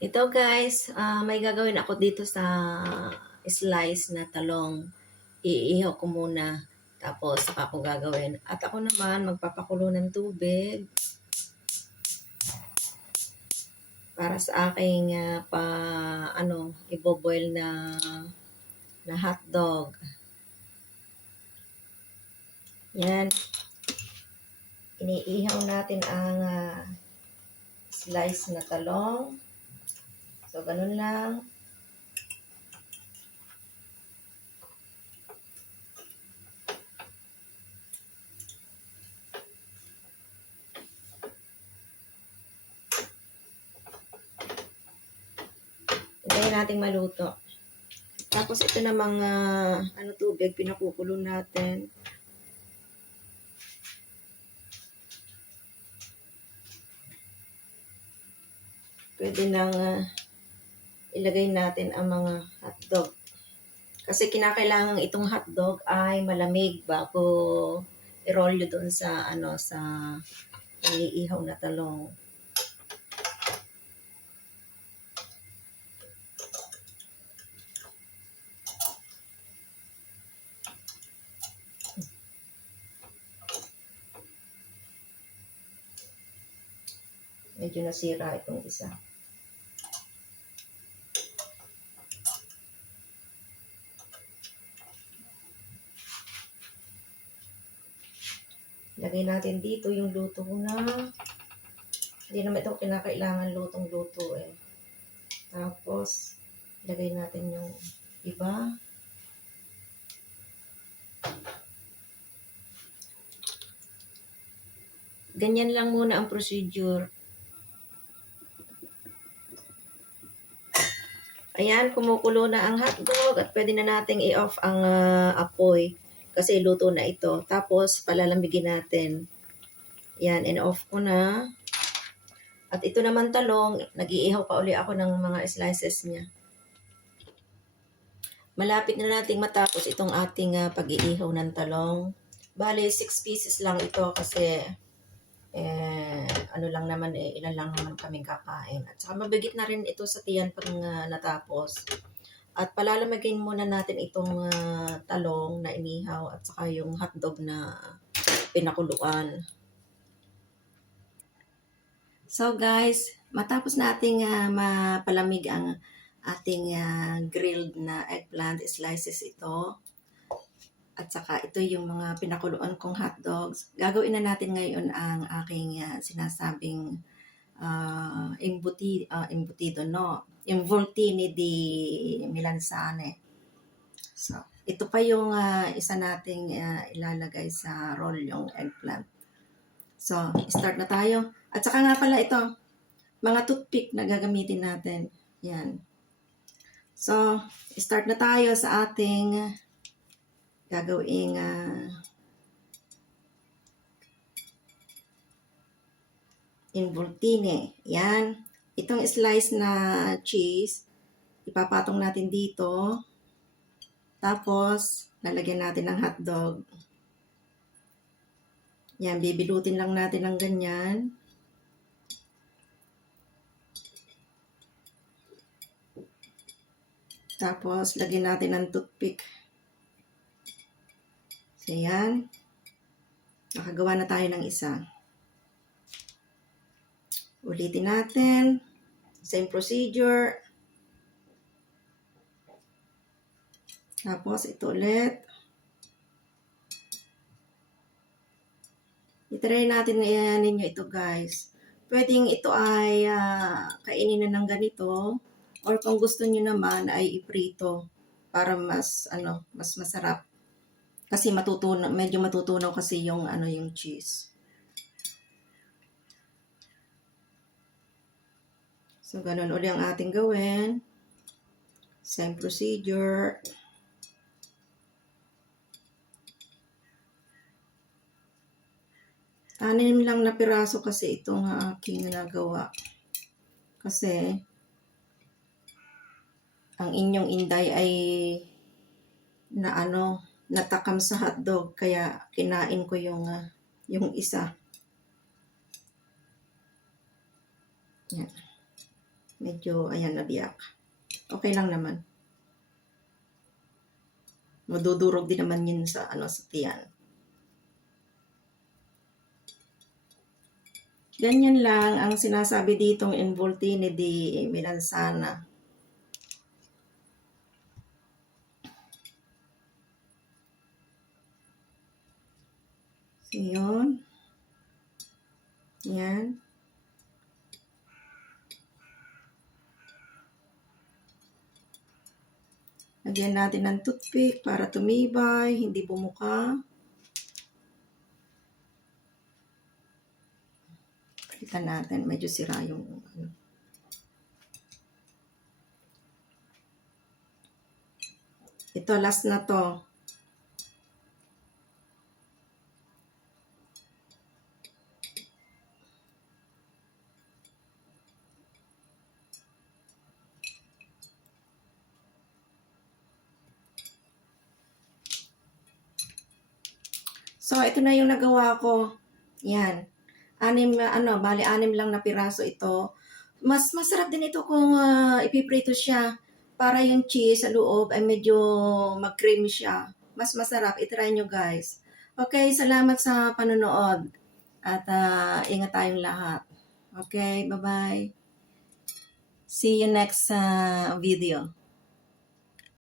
Ito guys, may gagawin ako dito sa slice na talong. Iihaw ko muna. Tapos saka ko gagawin. At ako naman magpapakulo ng tubig para sa aking iboboil na hotdog. Yan. Iniihaw natin ang slice na talong. So, ganun lang. Hintayin natin maluto. Tapos ito namang tubig, pinakukulo natin. Pwede nang ilagay natin ang mga hotdog. Kasi kinakailangan itong hotdog ay malamig bago i-roll nyo doon sa iihaw na talong. Medyo nasira itong isa. Lagay natin dito yung luto ko na. Hindi naman ito kinakailangan lutong-luto eh. Tapos, lagay natin yung iba. Ganyan lang muna ang procedure. Ayan, kumukulo na ang hotdog at pwede na nating i-off ang apoy kasi luto na ito. Tapos, palalamigin natin. Yan, in-off ko na. At ito naman talong, nag-iihaw pa uli ako ng mga slices niya. Malapit na nating matapos itong ating pag-iihaw ng talong. Bale, 6 pieces lang ito kasi ilan lang naman kaming kakain. At saka mabigit na rin ito sa tiyan pag natapos. At palalamagin muna natin itong talong na inihaw at saka yung hotdog na pinakuluan. So guys, matapos nating mapalamig ang ating grilled na eggplant slices ito. At saka ito yung mga pinakuluan kong hotdogs. Gagawin na natin ngayon ang aking sinasabing involtini di melanzane. So, ito pa yung isa nating ilalagay sa roll yung eggplant. So, start na tayo. At saka nga pala ito, mga toothpick na gagamitin natin. Yan. So, start na tayo sa ating gagawing involtini. Yan. Itong slice na cheese, ipapatong natin dito. Tapos, lalagyan natin ng hotdog. Yan, bibilutin lang natin ng ganyan. Tapos, lagyan natin ng toothpick. So, yan. Nakagawa na tayo ng isa. Ulitin natin. Same procedure. Tapos, ito ulit. I-try natin na ninyo ito guys. Pwedeng ito ay kainin na ng ganito. Or kung gusto niyo naman ay iprito para mas masarap. Kasi medyo matutunaw kasi yung yung cheese. So ganun uli ang ating gawin. Same procedure. Anim lang na piraso kasi itong aking ginagawa. Kasi ang inyong inday ay natakam sa hotdog kaya kinain ko yung isa. Yan. Medyo, ayan, nabiyak. Okay lang naman. Madudurog din naman yun sa, sa tiyan. Ganyan lang ang sinasabi ditong Involtini di Melanzana. So, yun. Yan. Lagyan natin ng toothpick para tumibay, hindi bumuka. Kita natin, medyo sira yung Ito, last na to. So, ito na yung nagawa ko. Yan. Bali, 6 lang na piraso ito. Mas masarap din ito kung ipiprito siya. Para yung cheese sa loob ay medyo mag-creamy siya. Mas masarap. Itry nyo guys. Okay, salamat sa panonood. At ingat tayong lahat. Okay, bye-bye. See you next video.